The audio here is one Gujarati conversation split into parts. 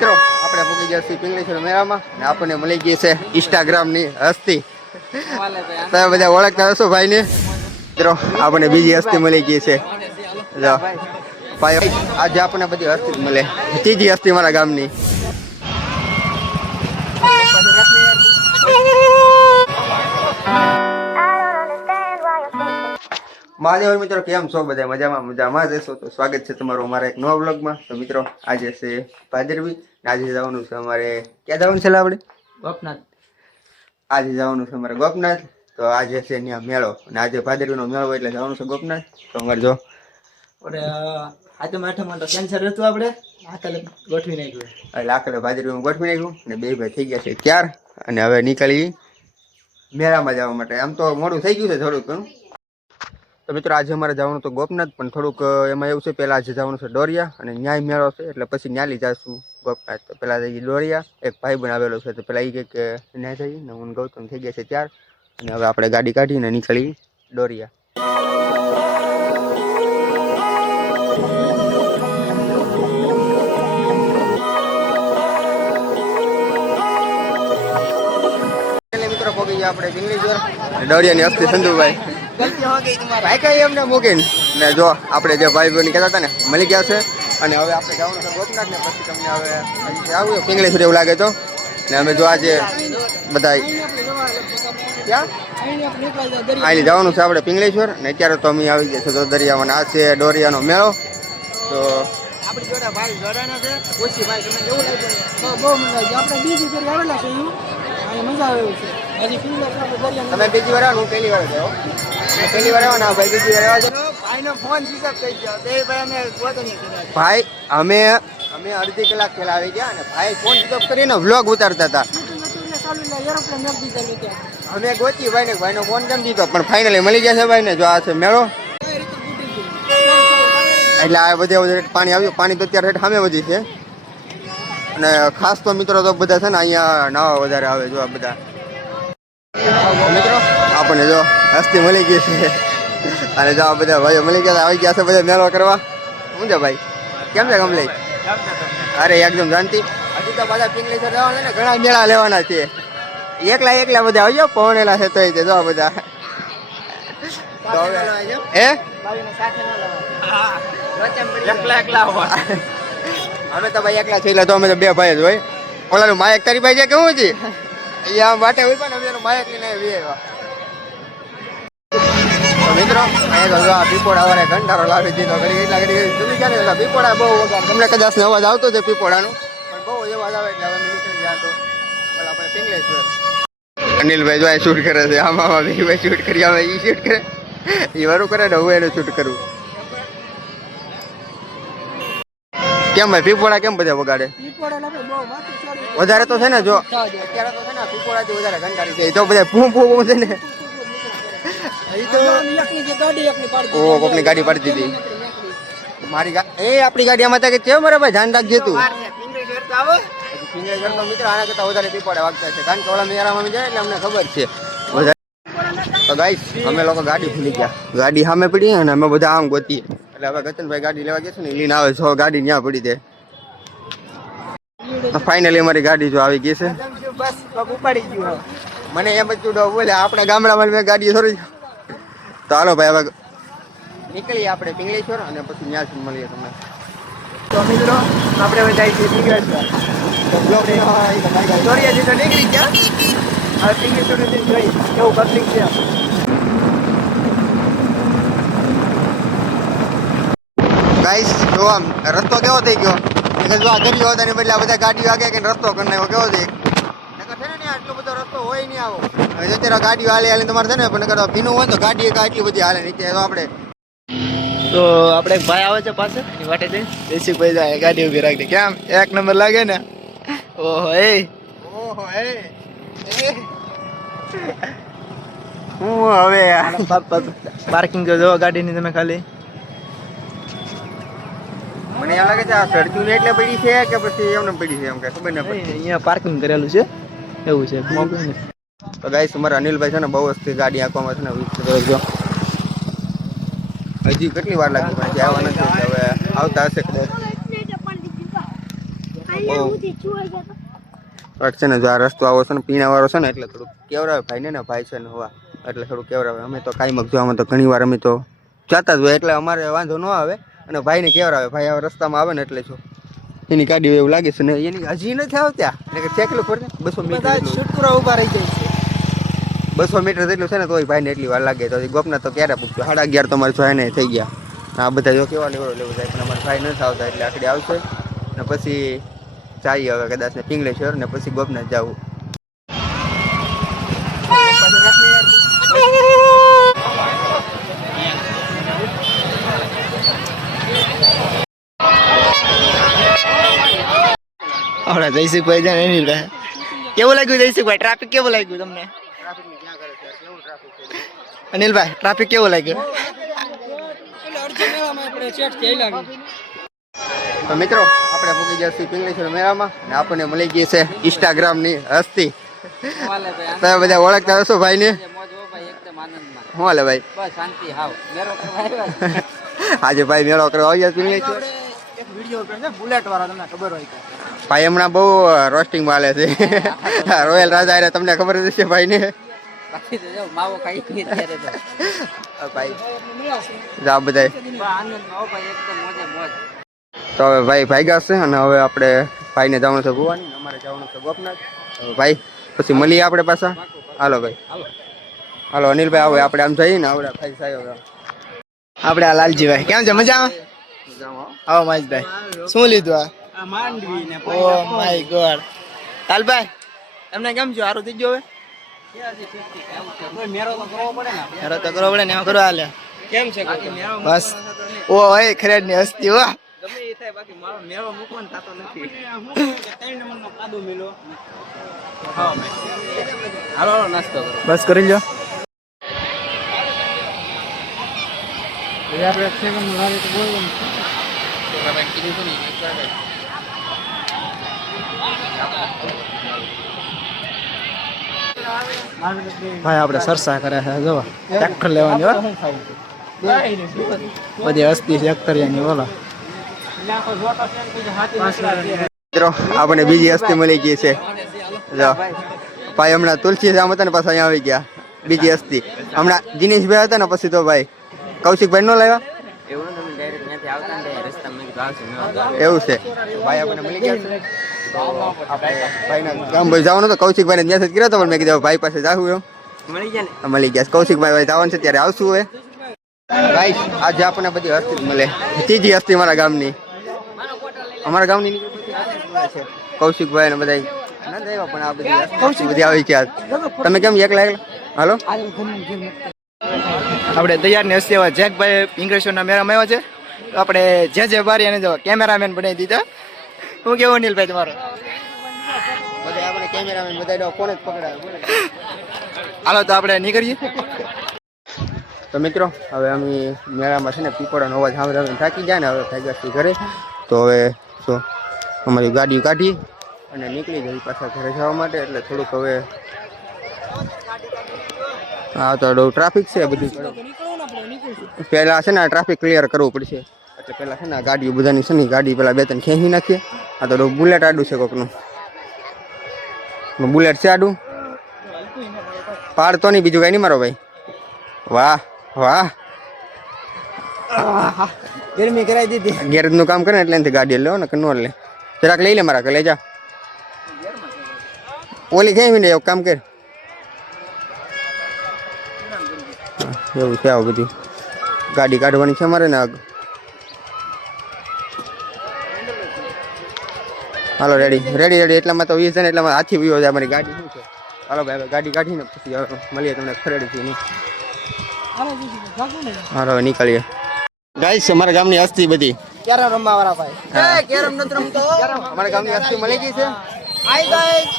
મિત્રો, આપણે ભૂગી ગયા છીએ પિંગળેશ્વર મેળામાં ને આપણને મળી ગઈ છે ઇન્સ્ટાગ્રામની હસ્તી. તમે બધા ઓળખતા હશો ભાઈને? મિત્રો, આપણને બીજી હસ્તી મળી ગઈ છે. જો, ભાઈ આજે આપણને બધી હસ્તી મળે. ત્રીજી હસ્તી મારા ગામની. મહાદેવ મિત્રો કેમ છો બધા? મજામાં મજામાં જ હશો? તો સ્વાગત છે તમારું અમારા એક નવા બ્લોગમાં તો મિત્રો આજે છે ભાદરવી. આજે જવાનું છે અમારે ક્યાં જવાનું છે આપણે? ગોપનાથ. આજે જવાનું છે અમારે ગોપનાથ. તો આજે છે ત્યાં મેળો. અને આજે ભાદરવીનો મેળો હોય એટલે જવાનું છે ગોપનાથ. તો અમારે જો આજે આઠમ તો કેન્સર હતું આપણે. આકલે ગોઠવી નાખ્યું. એટલે આકલે ભાદરવીમાં ગોઠવી નાખ્યું. અને બે ભાઈ થઈ ગયા છે ત્યાર. અને હવે નીકળી મેળામાં જવા માટે. આમ તો મોડું થઈ ગયું છે થોડુંક ઘણું. તો મિત્રો આજે અમારે જવાનું તો ગોપનાથ પણ થોડુંક એમાં એવું છે પહેલાં આજે જવાનું છે ડોરિયા અને ન્યાય મેળો છે એટલે પછી ન્યાલી જઈશું ગોપનાથ. તો પહેલાં જઈએ ડોરિયા એક ભાઈ બનાવેલો છે તો પહેલાં એ કે ન્યાય જઈએ. ને હું ગૌતમ થઈ ગયા છે ત્યાર અને હવે આપણે ગાડી કાઢીને નીકળી ડોરિયા એટલે મિત્રો પહોંચી અસ્થિ આપણે પિંગલીશ્વર હો ગઈ સંધુભાઈ ભાઈ કઈ એમને મૂકીને? ને જો, આપણે જે ભાઈ બહેન કહેતા હતા ને, મળી ગયા છે. અને હવે આપણે જવાનું છે ગોપનાથ ને પછી તમને હવે આવું સુધી એવું લાગે તો. ને અમે જો આજે બધા અહીં જવાનું છે આપણે પિંગલેશ્વર ને અત્યારે તો અમે આવી ગયા છે તો દરિયામાં. આ છે ડોરિયાનો મેળો. તો આપણી જોડે ભાઈ જોડાના છે. ઓછી ભાઈ, તમને એવું લાગ્યું. બહુ મજા આવી. આપણે બીજી ફેર આવેલા છે એવું મજા આવે એવું છે. તમે બીજી વાર હું પહેલી વાર ગયો પહેલી વાર આવ્યા ને ભાઈ બીજી વાર આવ્યા ભાઈનો ફોન સ્વિચ થઈ ગયો. તે ભાઈ અમે અમે અમે અડધી કલાક પહેલા આવી ગયા અને ભાઈ ફોન સ્વિચ કરીને વ્લોગ ઉતારતા હતા. અમે ગોતી ભાઈને ભાઈનો ફોન કેમ દીધો? પણ ફાઇનલી મળી ગયા છે ભાઈને જો આ છે મેળો. એટલે આ બધે રેટ પાણી આવ્યું. પાણી તો અત્યારે હેઠ સામે વધી છે. અને ખાસ તો મિત્રો તો બધા છે ને અહીંયા નાવા વધારે આવે જો આ બધા. મિત્રો આપણને જો હસ્તી મળી ગઈ છે. અને જો આ બધા ભાઈઓ મળી ગયા આવી ગયા છે બધા મેળો કરવા. શું છે ભાઈ? કેમ છે કમલે અરે એકદમ શાંતિ. હજી તો બધા પિંગલેશ્વર લેવાના ને ઘણા મેળા લેવાના છે. એકલા એકલા બધા આવજો પહોંચેલા છે તો જો આ બધા. હે? ભાઈને સાથે ન લેવાય એકલા એકલા હોવા અમે તો ભાઈ એકલા છે એટલે તો અમે તો બે ભાઈ જ હોય. ઓલાનું માયક તારી ભાઈ છે કેવું છે એ માટે હોય પણ અમે માયક લઈને આવી આવ્યા. મિત્રો, અહીંયા પીપોડા વાળા ઘંટારો લાવી દીધો. ઘડી એટલા ઘડી તમે ક્યાં એટલા પીપોડા બહુ વગાડ. તમને કદાચ અવાજ આવતો છે પીપોડાનું પણ બહુ અવાજ આવે એટલે હવે નીકળી ગયા તો આપણે પિંગલેશ્વર. અનિલભાઈ જો શૂટ કરે છે, આમાં ભાઈ શૂટ કરી આવે એ શૂટ કરે. એ વારું કરે ને હું એનું શૂટ કરું. કેમ ભાઈ? પીપોળા કેમ બધા વગાડે? વધારે તો છે ને જો. અત્યારે તો છે ને પીપોડાથી વધારે ઘંટાડી છે. એ તો બધા પૂ પૂ છે ને. ગાડી પાડી ઓ કોકની ગાડી પાડી દીધી. મારી ગાડી એ આપણી ગાડી આમાં કે છે મારે ભાઈ? ધ્યાન રાખજે તું. ફિંગર તો મિત્ર આના કરતા વધારે પીપોળા વાગતા છે. કારણ કે ઓલા જાય એટલે અમને ખબર છે. વધારે તો ગાઈસ અમે લોકો ગાડી ભૂલી ગયા. ગાડી સામે પડી અને અમે બધા આમ ગોતીએ. એટલે હવે ગતનભાઈ ગાડી લેવા ગયા છે ને લીન આવે છો ગાડી ત્યાં પડી દે ફાઇનલી અમારી ગાડી જો આવી ગઈ છે. બસ મને એમ જ ચૂડો બોલે, આપણા ગામડામાં મેં ગાડી છોડી તો હાલો ભાઈ, હવે નીકળીએ આપણે પિંગલેશ્વર અને પછી ત્યાં મળીએ તમને. તો મિત્રો, આપણે હવે જાય છે સિંગરેશ્વર દોરિયાથી તો નીકળી ગયા. હવે સિંગરેશ્વર સુધી જઈ કેવું પબ્લિક છે. ગાઈસ જો આમ રસ્તો કેવો થઈ ગયો? એટલે જો આ દરિયો હતા એની બદલે આ બધા ગાડીઓ આગે કે રસ્તો કરી નાખ્યો? કેવો થઈ આટલો બધો રસ્તો હોય નહીં આવો. હવે જો અત્યારે ગાડીઓ હાલે હાલે તમારે છે ને પણ નકર ભીનું હોય તો ગાડી એક આટલી બધી હાલે નીચે. આપણે તો આપણે એક ભાઈ આવે છે પાસે એની વાટે જઈ દેશી ભાઈ જાય ગાડી ઊભી રાખી કેમ? એક નંબર લાગે ને? ઓહો એ. ઓહો એ. એ. હું હવે? પાર્કિંગ જો ગાડીની તમે ખાલી. મને એમ લાગે છે આ સડક્યું ને એટલે પડી છે કે પછી એમને પડી છે એમ કે ખબર ન પડી અહીંયા પાર્કિંગ કરેલું છે. એવું છે. તો ગાઈસ અમારા અનિલભાઈ છે ને બહુ વસ્તી ગાડી આંખવામાં છે ને વીસ જો. હજી કેટલી વાર લાગી પણ હજી આવવા નથી હવે આવતા હશે કદાચ. છે ને જો આ રસ્તો આવો છે ને પીણા વાળો છે ને એટલે થોડુંક કેવરાવે ભાઈ ને ને ભાઈ છે ને હોવા. એટલે થોડું કેવરાવે. અમે તો કાંઈ મગ તો ઘણી વાર અમે તો જતા જ હોય એટલે અમારે વાંધો ન આવે. અને ભાઈને કેવરાવે ભાઈ હવે રસ્તામાં આવે ને એટલે જો. એની ગાડી એવું લાગે છે ને એની હજી નથી આવતા. એટલે કે ચેકલું પડે બસો મીટર જેટલું. ઊભા રહી જાય છે. બસો મીટર જેટલું છે ને તોય ભાઈને એટલી વાર લાગે. તો ગોપના તો ક્યારે પૂછજો સાડા અગિયાર તમારે અમારે જોઈને થઈ ગયા. આ બધા જો કેવા લેવડો લેવું જાય પણ અમારા ભાઈ નથી આવતા એટલે આખડી આવશે. ને પછી જઈએ હવે કદાચ ને પિંગલેશ્વર ને પછી ગોપનાથ જવું. આપણા જયસુખભાઈ છે ને અનિલભાઈ કેવું લાગ્યું જયસુખભાઈ? ટ્રાફિક કેવું લાગ્યું તમને? અનિલભાઈ ટ્રાફિક કેવું લાગ્યું? તો મિત્રો આપણે ભૂગી ગયા છીએ પિંગલેશ્વર મેળામાં ને આપણને મળી ગઈ છે ઇન્સ્ટાગ્રામની હસ્તી. તમે બધા ઓળખતા હશો ભાઈને? હું હાલે ભાઈ? આજે ભાઈ મેળો કરવા આવ્યા પિંગલેશ્વર. બુલેટ વાળા તમને ખબર હોય ભાઈ હમણાં બહુ રોસ્ટિંગ માલે છે. રોયલ રાજા હારે તમને ખબર જ છે ભાઈ. ને બધા તો હવે ભાઈ ભાગ્યા છે અને હવે આપણે ભાઈને જવાનું છે ગોવાની અમારે જવાનું છે ગોપનાથ. ભાઈ પછી મળીએ આપણે પાછા. હાલો ભાઈ. હાલો અનિલભાઈ આવો આપણે આમ જઈએ ને આવડે ભાઈ સાહેબ આપણે આ લાલજીભાઈ. કેમ છે? મજામાં? આવો મહેશભાઈ. શું લીધું આ? ઓ માય ગોડ લાલભાઈ તમને કેમ છો સારું થઈ ગયું હવે મેરો તો કરવો પડે ને હેરો તો કરવો પડે ને એમાં કરો હાલે કેમ છે બસ ઓ હોય ખરેડની હસ્તી હો ગમે એ થાય બાકી મારો મેળો મૂકવાનો થતો નથી ત્રણ નંબરનો કાદો મેલો હાલો હાલો નાસ્તો કરો બસ કરી લો ભાઈ આપણે સરસા કરે છે જો ટ્રેક્ટર લેવાની હોય બધી છે અખ્તરિયાની બોલો. મિત્રો આપણે બીજી અસ્થિ મળી ગઈ છે. જો. ભાઈ હમણાં તુલસી જામ હતા ને પાછા અહીંયા આવી ગયા. બીજી અસ્થિ હમણાં દિનેશભાઈ હતા ને પછી તો ભાઈ કૌશિકભાઈ નો લાવ્યા? એવું છે. ભાઈ આપણે મળી ગયા તો ભાઈ જવાનું તો કૌશિકભાઈને મેસેજ કર્યો હતો મેં કીધું ભાઈ પાસે જાવું એમ. મળી ગયા ને? મળી ગયા. કૌશિકભાઈ ભાઈ જવાનું છે ત્યારે આવશું હવે. ભાઈ આજે આપણને બધી હસ્તી મળે. ત્રીજી હસ્તી મારા ગામની. અમારા ગામની હસ્તી છે. કૌશિકભાઈ ને બધા ના આવ્યા પણ આ બધી હસ્તી બધી આવી છે તમે કેમ એકલા એકલા? હાલો. આપણે તૈયારની હસ્તી એવા જેકભાઈ ઇંગ્રેશ્વરના મેળામાં આવ્યા છે. તો આપણે જે જે બારી એને જો કેમેરામેન બનાવી દીધા. શું કેવો અનિલભાઈ તમારો? બધા આપણે કેમેરામેન બધા કોને જ પકડાવે હાલો તો આપણે નીકળીએ. તો મિત્રો હવે અમે મેળામાં છે ને પીપળાનો અવાજ સાંભળે થાકી જાય ને હવે ભાગ્યાથી ઘરે. તો હવે શું અમારી ગાડી કાઢી અને નીકળી ગઈ પાછા ઘરે જવા માટે એટલે થોડુંક હવે હા તો ટ્રાફિક છે બધું. પહેલાં છે ને ટ્રાફિક ક્લિયર કરવું પડશે. એટલે પેલા છે ને આ ગાડીઓ બધાની છે ને ગાડી પેલા બે ત્રણ ખેંચી નાખીએ. આ તો બુલેટ આડું છે કોકનું. બુલેટ છે આડું? પાડતો નહીં બીજું કઈ નહીં મારો ભાઈ. વાહ વાહ. ગરમી કરાવી દીધી. ગેરેજનું કામ કરે એટલે એનાથી ગાડી લેવો ને કે નો લે. જરાક લઈ લે મારા કે લઈ જા. ઓલી કઈ ને એવું કામ કર. એવું છે આવું બધું. ગાડી કાઢવાની છે મારે ને આગ. હાલો રેડી રેડી રેડી એટલામાં તો વીસ છે ને એટલામાં હાથી વિયો છે અમારી ગાડી શું છે? હાલો ભાઈ ગાડી કાઢીને પછી મળીએ તમને ખરેડી નહીં હાલો નીકળીએ. ગાઈસ અમારા ગામની હસ્તી બધી. ક્યારે રમવા વાળા ભાઈ? કેરમ નથી રમતો અમારા ગામની હસ્તી મળી ગઈ છે. આઈ ગાઈસ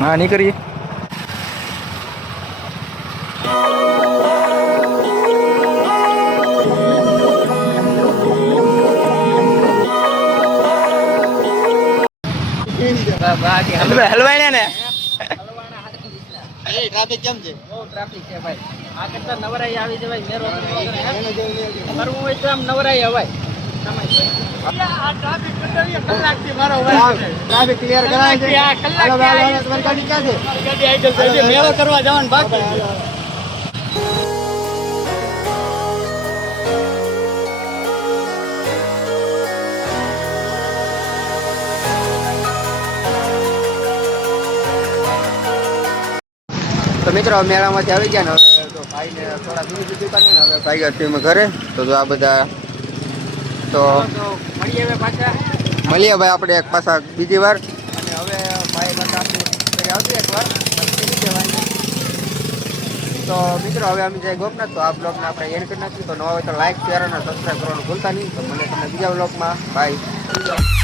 હા નીકળીએ. હલવાઈ ને? ને ટ્રાફિક કેમ છે? ટ્રાફિક છે ભાઈ. આ કરતા નવરાઈ આવી જવાય મેરો કરવો હોય તો આમ નવરાઈ અવાય ટ્રાફિક ક્લિયર કરાય છે? હાલો ભાઈ, હાલો, તમારી ગાડી ક્યાં છે? મેળો કરવા જવાનું બાકી તો મિત્રો મેળામાંથી આવી ગયા ને હવે તો ભાઈને થોડા દૂર સુધી કાઢે ને હવે છીએ અમે ઘરે. તો જો આ બધા તો મળીએ હવે પાછા. મળીએ ભાઈ આપણે એક પાછા બીજી વાર. અને હવે ભાઈ પાછા આવજો એક વાર. તો મિત્રો હવે અમે જાય ગોપનાથ. તો આ બ્લોગને આપણે એન્ડ કરી નાખીએ. તો નવા હોય તો લાઈક શેર અને સબસ્ક્રાઈબ કરવાનું ભૂલતા નહીં. તો મને તમને બીજા બ્લોગમાં. બાય